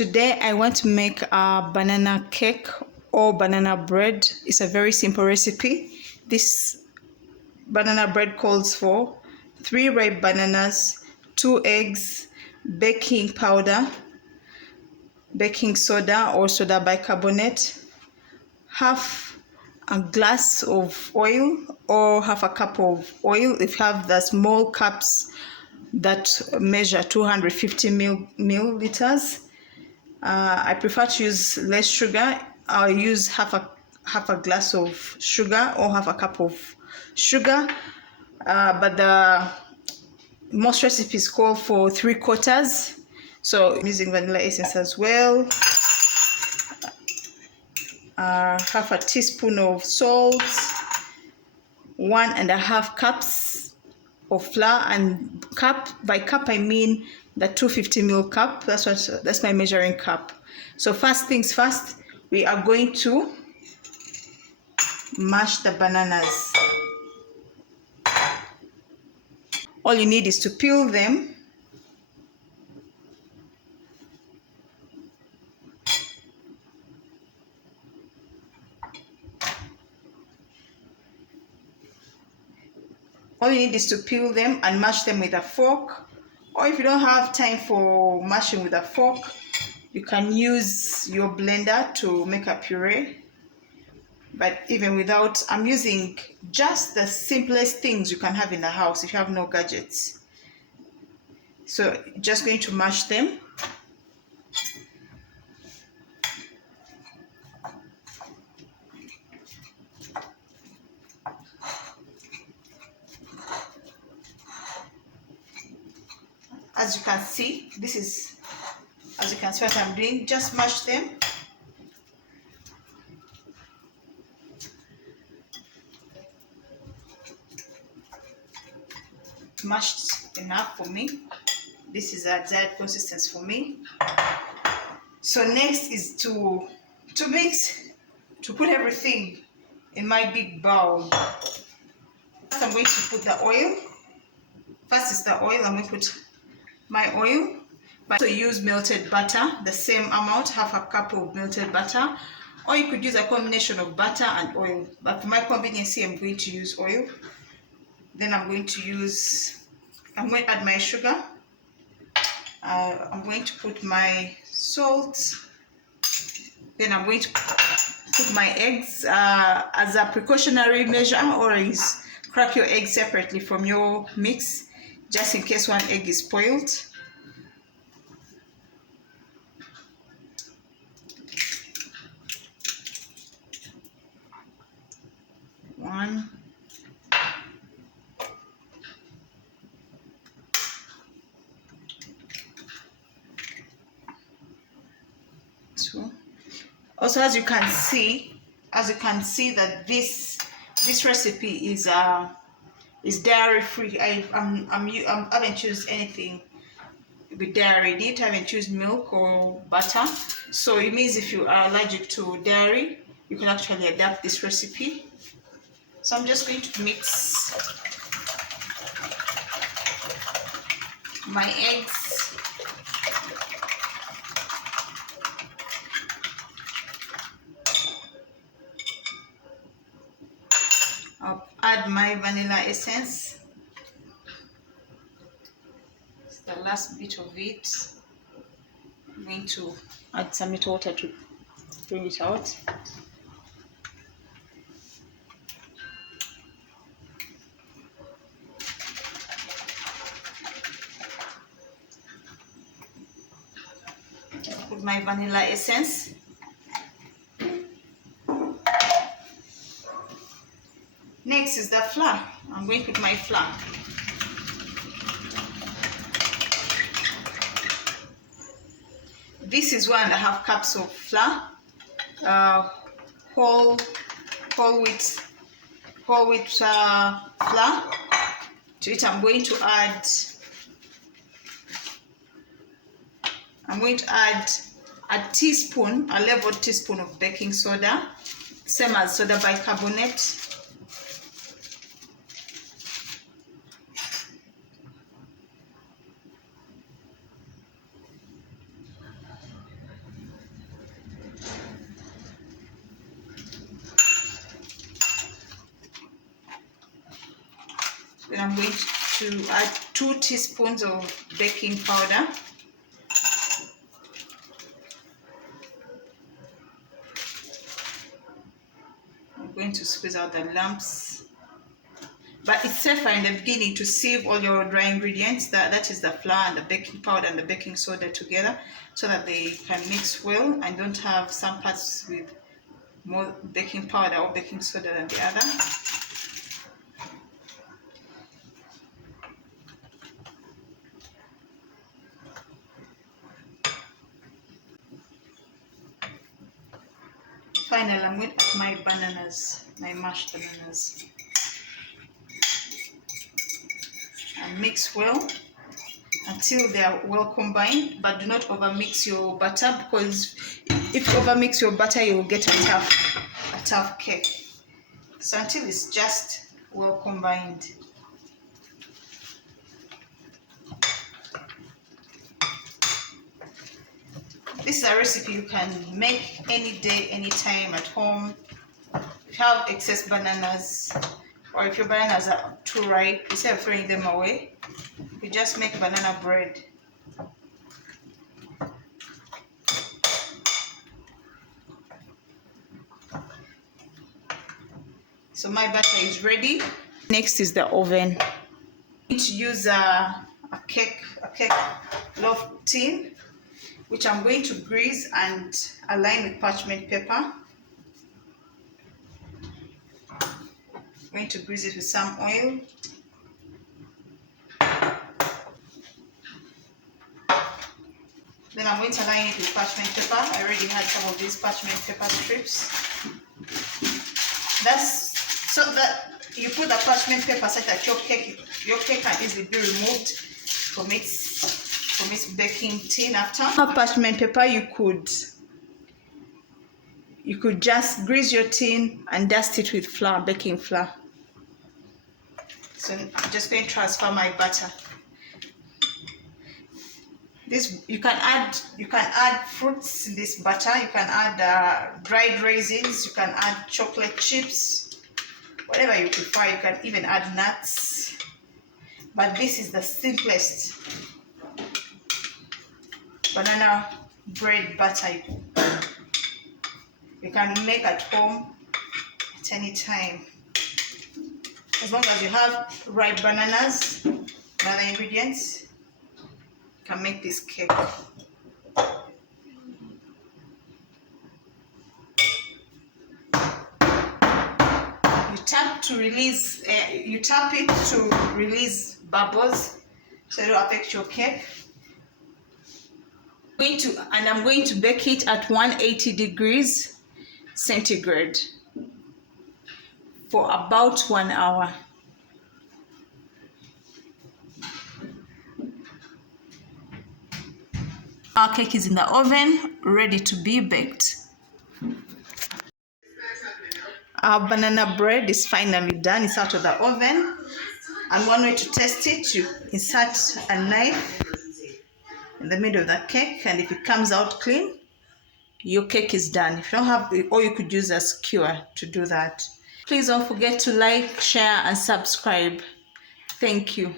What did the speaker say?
Today I want to make a banana cake or banana bread. It's a very simple recipe. This banana bread calls for 3 ripe bananas, 2 eggs, baking powder, baking soda or soda bicarbonate, half a glass of oil or half a cup of oil. If you have the small cups that measure 250 milliliters, I prefer to use less sugar. I'll use half a glass of sugar or half a cup of sugar, but the most recipes call for 3/4. So I'm using vanilla essence as well. Half a teaspoon of salt, 1.5 cups of flour, and by cup I mean the 250 ml cup. That's my measuring cup. So first things first, we are going to mash the bananas. All you need is to peel them. All you need is to peel them and mash them with a fork. Or if you don't have time for mashing with a fork, you can use your blender to make a puree. But even without, I'm using just the simplest things you can have in the house if you have no gadgets. So just going to mash them. As you can see, what I'm doing. Just mash them. Mashed enough for me. This is the desired consistency for me. So next is to mix, to put everything in my big bowl. First I'm going to put the oil. First is the oil. I'm going to put my oil. But also use melted butter, the same amount, half a cup of melted butter. Or you could use a combination of butter and oil. But for my convenience here, I'm going to use oil. Then I'm going to add my sugar. I'm going to put my salt. Then I'm going to put my eggs as a precautionary measure, or is crack your eggs separately from your mix, just in case one egg is spoiled. One. Two. Also, as you can see that this recipe is dairy free. I haven't used anything with dairy in it. I haven't used milk or butter. So it means if you are allergic to dairy, you can actually adapt this recipe. So I'm just going to mix my eggs. I'll add my vanilla essence. It's the last bit of it. I'm going to add some little water to bring it out. Put my vanilla essence. Next is the flour. I'm going to put my flour. This is 1.5 cups of flour, whole wheat flour. To it, I'm going to add a level teaspoon of baking soda, same as soda bicarbonate. Then I'm going to add 2 teaspoons of baking powder. I'm going to squeeze out the lumps. But it's safer in the beginning to sieve all your dry ingredients, that is the flour and the baking powder and the baking soda together, so that they can mix well and don't have some parts with more baking powder or baking soda than the other. Finally, I'm going to add my bananas, my mashed bananas, and mix well until they are well combined, but do not overmix your butter, because if you overmix your butter, you will get a tough cake. So until it's just well combined. This is a recipe you can make any day, anytime at home. If you have excess bananas, or if your bananas are too ripe, instead of throwing them away, you just make banana bread. So my batter is ready. Next is the oven. I'm going to use a cake loaf tin, which I'm going to grease and align with parchment paper. I'm going to grease it with some oil. Then I'm going to align it with parchment paper. I already had some of these parchment paper strips. That's so that you put the parchment paper such that your cake can easily be removed from its baking tin after. Parchment paper, you could just grease your tin and dust it with flour, baking flour. So I'm just going to transfer my butter. This you can add fruits in this butter. You can add dried raisins. You can add chocolate chips, whatever you prefer. You can even add nuts. But this is the simplest banana bread butter you can make at home at any time. As long as you have ripe bananas and other ingredients, you can make this cake. You tap it to release bubbles so it will affect your cake. I'm going to bake it at 180 degrees centigrade for about 1 hour. Our cake is in the oven, ready to be baked. Our banana bread is finally done. It's out of the oven. And one way to test it, you insert a knife in the middle of the cake, and if it comes out clean, your cake is done. If you don't have, or you could use a skewer to do that. Please don't forget to like, share, and subscribe. Thank you.